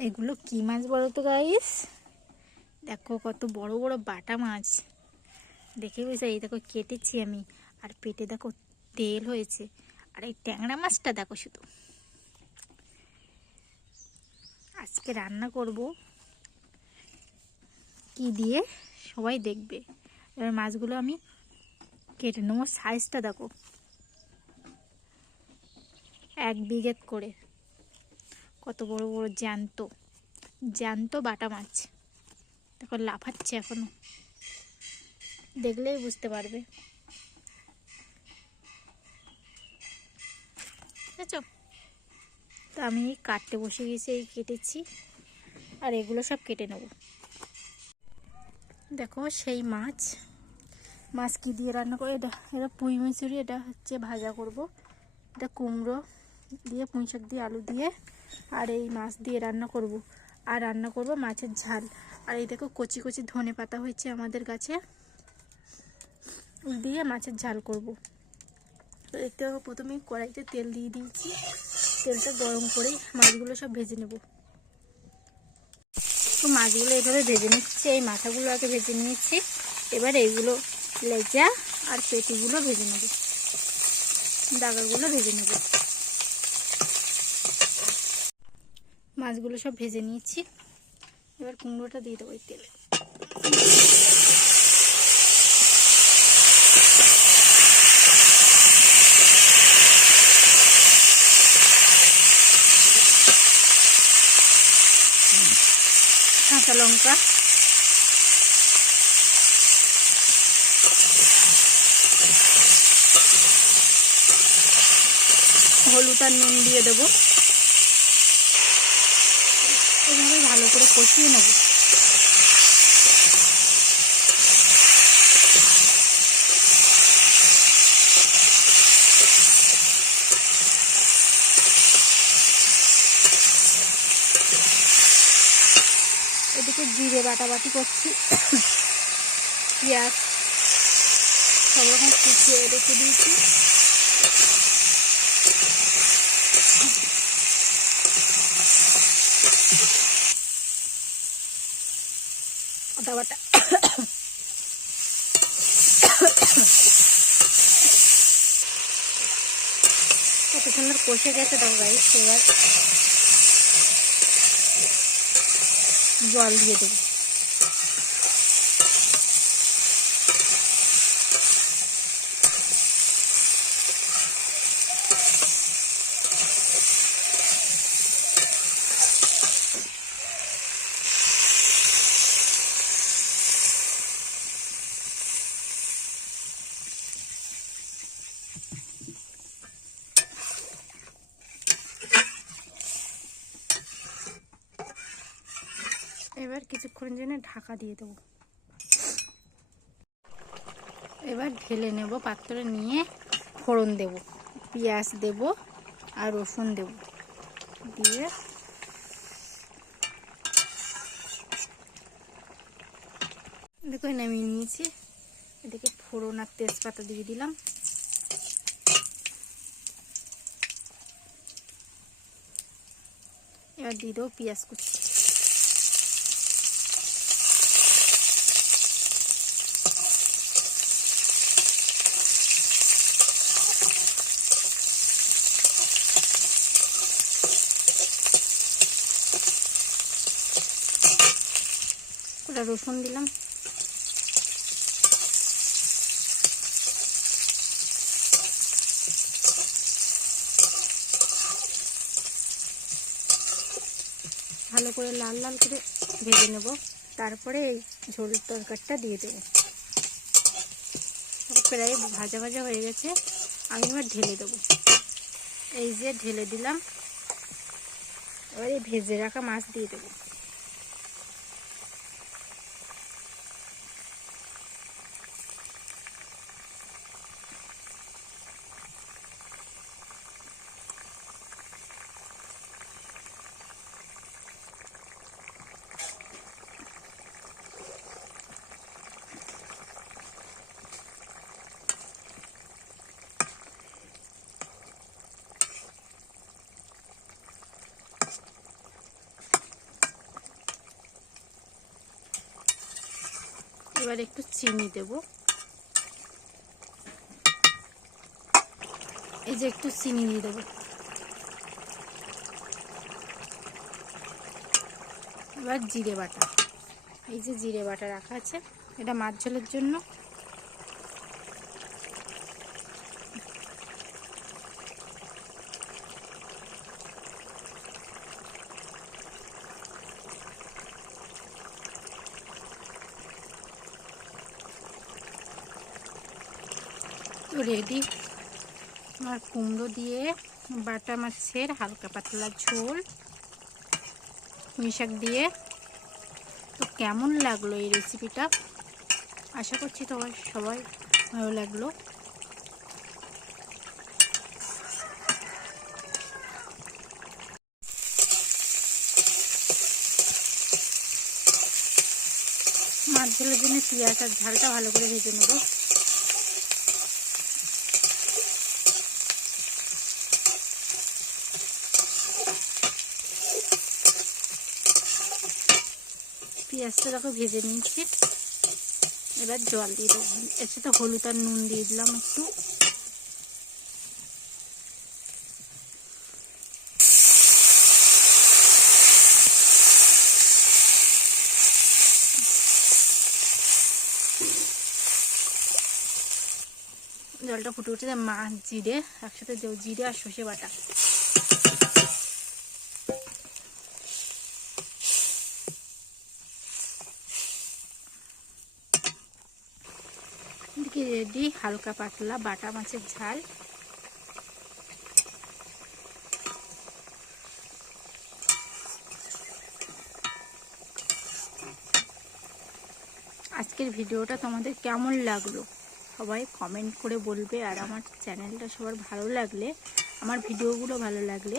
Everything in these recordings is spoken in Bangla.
এগুলো কি মাছ বলো তো গাইস দেখো কত বড় বড় বাটা মাছ। দেখে বুঝে এই দেখো কেটেছি আমি। আর পেটে দেখো তেল হয়েছে। আর এই ট্যাংরা মাছটা দেখো শুধু। আজকে রান্না করব। কি দিয়ে? সবাই দেখবে। এবার মাছগুলো আমি কেটে নেব সাইজটা দেখো। এক বিঘেত করে। কত বড় বড় জ্যান্ত জ্যান্ত বাটা মাছ। দেখো লাফাচ্ছে এখনও। দেখলেই বুঝতে পারবে। তো আমি কাটতে বসে গেছি এই কেটেছি, আর এগুলো সব কেটে নেব। দেখো সেই মাছ। মাছ কি দিয়ে রান্না করে এটা এটা পুঁই মিচুরি, এটা হচ্ছে ভাজা করব। এটা কুমড়ো। দিয়ে পুঁই শাক দিয়ে আলু দিয়ে আর এই মাছ দিয়ে রান্না করব। আর রান্না করব মাছের ঝাল। আর এই দেখো কচি কচি ধনে পাতা হয়েছে আমাদের গাছে দিয়ে মাছের ঝাল করব। তো দেখতে হবে প্রথমে কড়াইতে তেল দিয়ে দিয়েছি। তেলটা গরম করে মাছগুলো সব ভেজে নেব। তো মাছগুলো এভাবে ভেজে নিচ্ছি। এই মাথাগুলো আগে ভেজে নিয়েছি। এবার এইগুলো লেজা আর পেটিগুলো ভেজে নেব। দাগাগুলো ভেজে নেব। মাছগুলো সব ভেজে নিয়েছি। এবার কুমড়োটা দিয়ে দেবো তেলে। কাঁচা লঙ্কা। হলুদ আর নুন দিয়ে দেবো এভাবে ভালো করে কষিয়ে নেব। এদিকে জিরে বাটাবাটি করছি। পেঁয়াজ সব রকম কুচিয়ে রেখে দিয়েছি। বাটা কত সুন্দর কষে গেছে দেখো ভাই এবার জল দিয়ে দেবো এবার কিছুক্ষণ জন্য ঢাকা দিয়ে দেবো। এবার ঢেলে নেব পাত্রে নিয়ে ফোড়ন দেব, পেঁয়াজ দেব আর রসুন দেব। দিয়ে দেখো নামিয়ে নিয়েছি। এদিকে ফোড়ন আর তেজপাতা দিয়ে দিলাম। এবার দিয়ে দেবো পেঁয়াজ কুচি। কটা রসুন দিলাম। ভালো করে লাল লাল করে ভেজে নেব। তারপরে এই ঝোল তরকারিটা দিয়ে দেবো। প্রায় ভাজা ভাজা হয়ে গেছে। আমি এবার ঢেলে দেবো। এই যে ঢেলে দিলাম। এবার এই ভেজে রাখা মাছ দিয়ে দেবো। এবার একটু চিনি দেব। এই যে একটু চিনি দিয়ে দেবো। এবার জিরে বাটা। এই যে জিরে বাটা রাখা আছে, এটা মাছ ঝোলের জন্য। রেডি। আর কুমড়ো দিয়ে বাটা মাছের হালকা পাতলা ঝোল। পুঁই শাক দিয়ে। তো কেমন লাগল এই রেসিপিটা আশা করছি তোমার সবাই ভালো লাগল। মাছ ঝোলের জন্য পেঁয়াজ আর ঝালটা ভালো করে ভেজে নেব। পেঁয়াজটা দেখো ভেজে নিয়েছি। এবার জল দিয়ে দেবো। এর সাথে হলুদ আর নুন দিয়ে দিলাম একটু। জলটা ফুটে উঠে মাছ জিরে, একসাথে জিরে আর সর্ষে বাটা। এদিকে রেডি, হালকা পাতলা, বাটা মাছের ঝাল। আজকের ভিডিওটা তোমাদের কেমন লাগল? সবাই কমেন্ট করে বলবে, আর আমার চ্যানেলটা সবার ভালো লাগলে, আমার ভিডিওগুলো ভালো লাগলে,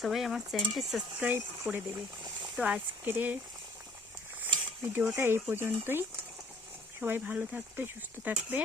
সবাই আমার চ্যানেলটি সাবস্ক্রাইব করে দেবে। তো আজকের ভিডিওটা এই পর্যন্তই। সবাই ভালো থাকবে সুস্থ থাকবে।